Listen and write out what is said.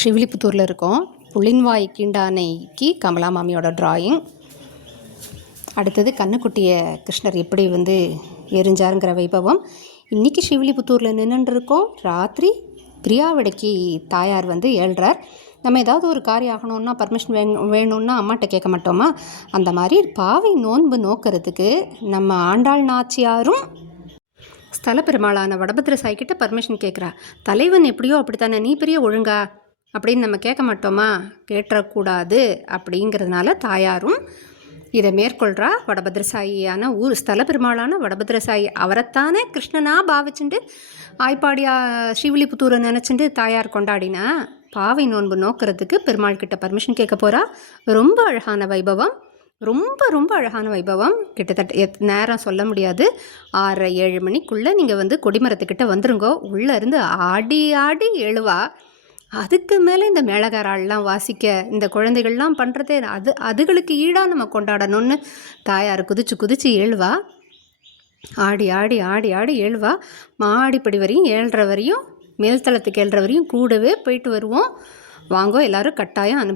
ஸ்ரீவில்லிபுத்தூரில் இருக்கோம். புளின்வாய் கீண்டானைக்கு கமலா மாமியோட ட்ராயிங் அடுத்தது கண்ணுக்குட்டியை கிருஷ்ணர் எப்படி வந்து எரிஞ்சாருங்கிற வைபவம். இன்றைக்கி ஸ்ரீவில்லிபுத்தூரில் நின்றுருக்கோம் ராத்திரி பிரியாவிடைக்கு தாயார் வந்து ஏழ்றார். நம்ம ஏதாவது ஒரு காரியம் ஆகணும்னா பர்மிஷன் வேணும் வேணும்னா அம்மாட்ட கேட்க மாட்டோமா? அந்த மாதிரி பாவை நோன்பு நோக்கிறதுக்கு நம்ம ஆண்டாள் நாச்சியாரும் ஸ்தல பெருமாளான வடபத்திர சாய்கிட்ட பர்மிஷன் கேட்குறா. தலைவன் எப்படியோ அப்படித்தானே நீ பெரிய ஒழுங்கா அப்படின்னு நம்ம கேட்க மாட்டோமா? கேட்டக்கூடாது அப்படிங்கிறதுனால தாயாரும் இதை மேற்கொள்கிறா வடபத்ரசாயியான ஊர் ஸ்தல பெருமாளான வடபத்ரசாயி. அவரைத்தானே கிருஷ்ணனா பாவிச்சுட்டு ஆய்ப்பாடியா ஸ்ரீவில்லிபுத்தூரை நினச்சிட்டு தாயார் கொண்டாடினா? பாவை நோன்பு நோக்கிறதுக்கு பெருமாள் கிட்ட பர்மிஷன் கேட்க போகிறா ரொம்ப அழகான வைபவம். ரொம்ப ரொம்ப அழகான வைபவம். கிட்டத்தட்ட எத் நேரம் சொல்ல முடியாது. ஆறரை ஏழு மணிக்குள்ளே நீங்கள் வந்து கொடிமரத்துக்கிட்ட வந்துருங்கோ. உள்ளே இருந்து ஆடி ஆடி எழுவா. அதுக்கு மேலே இந்த மேளகாராள்லாம் வாசிக்க இந்த குழந்தைகள்லாம் பண்ணுறதே அது அதுகளுக்கு ஈடாக நம்ம கொண்டாடணும்னு தாயார் குதிச்சு குதிச்சு எழுவா ஆடி ஆடி ஆடி ஆடி எழுவா மாடிப்படி வரையும் ஏழ்ற வரையும் மேல்தளத்துக்கு ஏழ்ற வரையும் கூடவே போயிட்டு வருவோம். வாங்கோ எல்லோரும் கட்டாயம் அனு